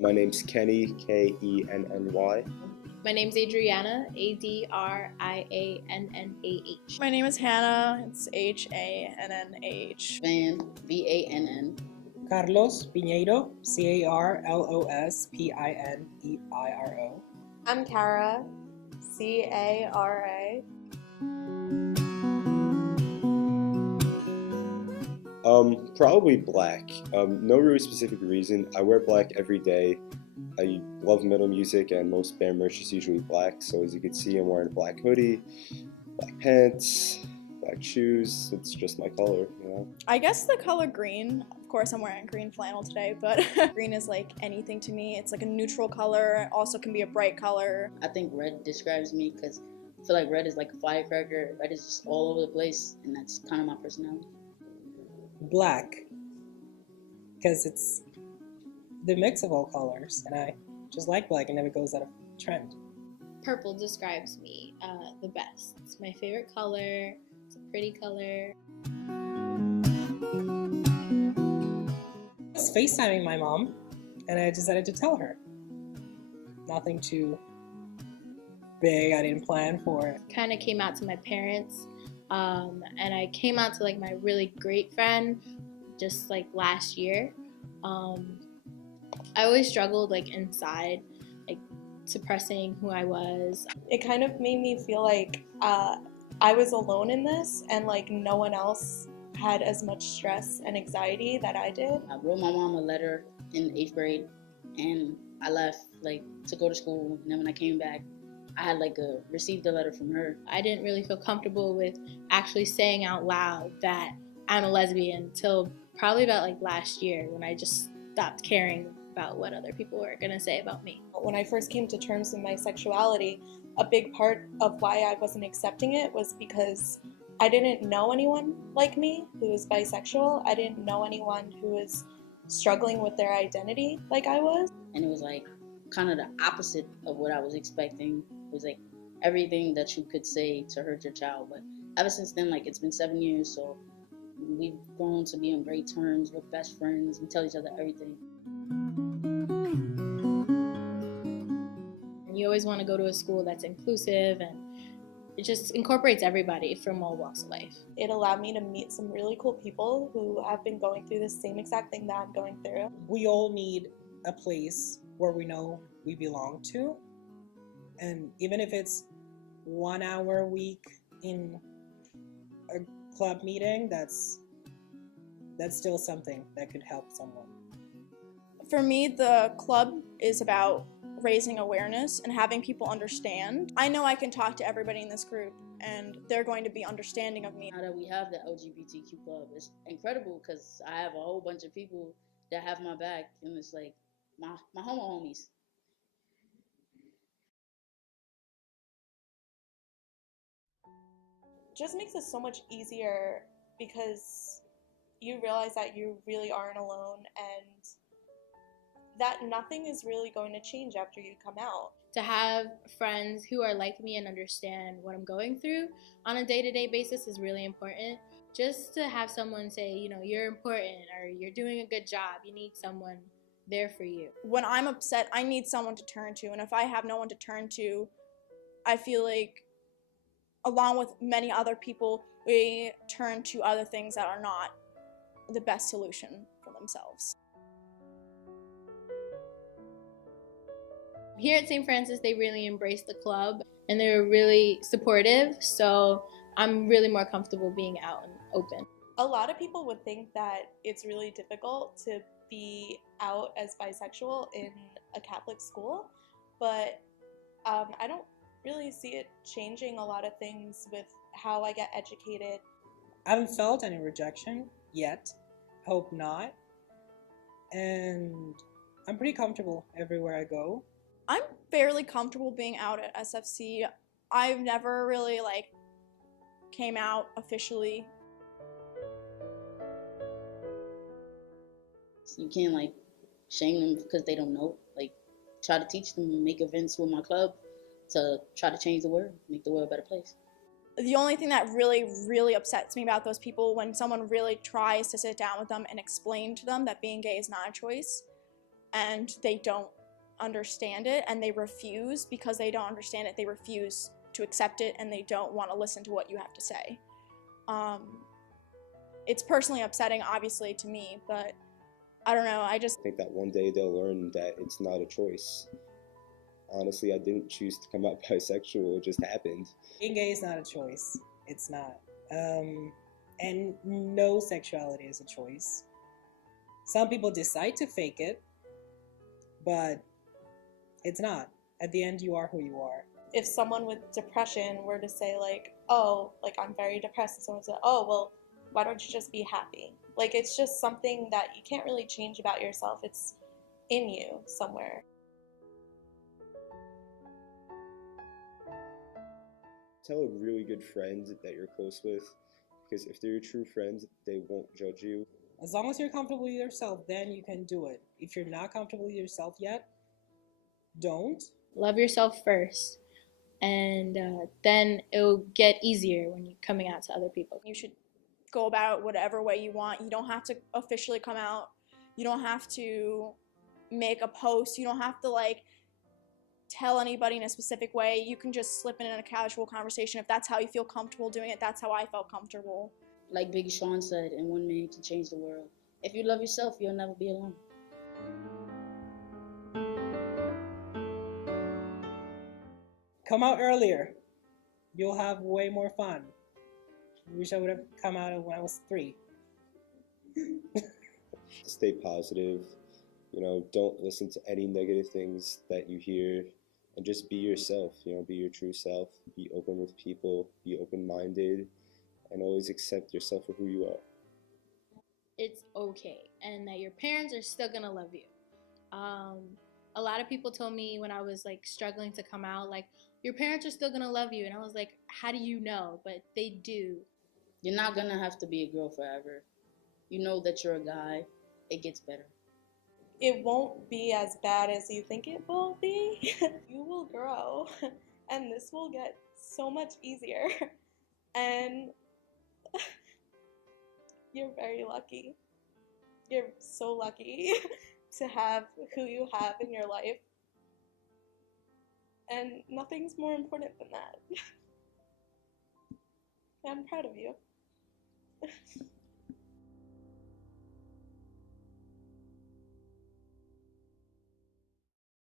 My name's Kenny, Kenny. My name's Adriana, Adriannah. My name is Hannah, it's Hannah. Van, Vann. Carlos Piñeiro, Carlospinero. I'm Cara, Cara. Probably black. No really specific reason. I wear black every day. I love metal music, and most band merch is usually black. So as you can see, I'm wearing a black hoodie, black pants, black shoes. It's just my color, you know? I guess the color green. Of course, I'm wearing green flannel today, but green is like anything to me. It's like a neutral color. It also can be a bright color. I think red describes me because I feel like red is like a firecracker. Red is just all over the place, and that's kind of my personality. Black, because it's the mix of all colors, and I just like black and never goes out of trend. Purple describes me the best. It's my favorite color. It's a pretty color. I was FaceTiming my mom, and I decided to tell her. Nothing too big, I didn't plan for it. Kind of came out to my parents, and I came out to like my really great friend just like last year. I always struggled like inside, like suppressing who I was. It kind of made me feel like I was alone in this, and like no one else had as much stress and anxiety that I did. I wrote my mom a letter in 8th grade, and I left like to go to school. And then when I came back, I had received a letter from her. I didn't really feel comfortable with actually saying out loud that I'm a lesbian until probably about like last year, when I just stopped caring about what other people were gonna say about me. When I first came to terms with my sexuality, a big part of why I wasn't accepting it was because I didn't know anyone like me who was bisexual. I didn't know anyone who was struggling with their identity like I was. And it was like kind of the opposite of what I was expecting. It was like everything that you could say to hurt your child. But ever since then, like, it's been 7 years, so we've grown to be on great terms. We're best friends. We tell each other everything. You always want to go to a school that's inclusive, and it just incorporates everybody from all walks of life. It allowed me to meet some really cool people who have been going through the same exact thing that I'm going through. We all need a place where we know we belong to, and even if it's 1 hour a week in a club meeting, that's still something that could help someone. For me, the club is about raising awareness and having people understand. I know I can talk to everybody in this group, and they're going to be understanding of me. Now that we have the LGBTQ club, it's incredible because I have a whole bunch of people that have my back, and it's like my homo homies. Just makes it so much easier because you realize that you really aren't alone, and that nothing is really going to change after you come out. To have friends who are like me and understand what I'm going through on a day-to-day basis is really important. Just to have someone say, you know, you're important, or you're doing a good job, you need someone there for you. When I'm upset, I need someone to turn to, and if I have no one to turn to, I feel like, along with many other people, we turn to other things that are not the best solution for themselves. Here at St. Francis, they really embraced the club, and they were really supportive, so I'm really more comfortable being out and open. A lot of people would think that it's really difficult to be out as bisexual in a Catholic school, but I don't really see it changing a lot of things with how I get educated. I haven't felt any rejection yet. Hope not. And I'm pretty comfortable everywhere I go. I'm fairly comfortable being out at SFC. I've never really came out officially. You can't shame them because they don't know. Try to teach them and make events with my club to try to change the world, make the world a better place. The only thing that really, really upsets me about those people, when someone really tries to sit down with them and explain to them that being gay is not a choice, and they don't understand it, and they refuse. Because they don't understand it, they refuse to accept it, and they don't want to listen to what you have to say. It's personally upsetting, obviously, to me, but I don't know, I think that one day they'll learn that it's not a choice. Honestly, I didn't choose to come out bisexual, it just happened. Being gay is not a choice. It's not. And no sexuality is a choice. Some people decide to fake it, but it's not. At the end, you are who you are. If someone with depression were to say like, oh, like I'm very depressed, and someone said, oh, well, why don't you just be happy? Like, it's just something that you can't really change about yourself. It's in you somewhere. Tell a really good friend that you're close with, because if they're your true friends, they won't judge you. As long as you're comfortable with yourself, then you can do it. If you're not comfortable with yourself yet, don't. Love yourself first, and then it'll get easier when you're coming out to other people. You should go about it whatever way you want. You don't have to officially come out. You don't have to make a post. You don't have to like tell anybody in a specific way. You can just slip in a casual conversation. If that's how you feel comfortable doing it, that's how I felt comfortable. Like Big Sean said, in 1 minute to change the world. If you love yourself, you'll never be alone. Come out earlier. You'll have way more fun. Wish I would have come out when I was 3. Stay positive. Don't listen to any negative things that you hear, and just be yourself. Be your true self. Be open with people. Be open-minded, and always accept yourself for who you are. It's okay, and that your parents are still gonna love you. A lot of people told me when I was like struggling to come out, like, your parents are still gonna love you, and I was like, how do you know? But they do. You're not gonna have to be a girl forever. You know that you're a guy. It gets better. It won't be as bad as you think it will be. You will grow, and this will get so much easier. And you're very lucky. You're so lucky to have who you have in your life. And nothing's more important than that. I'm proud of you.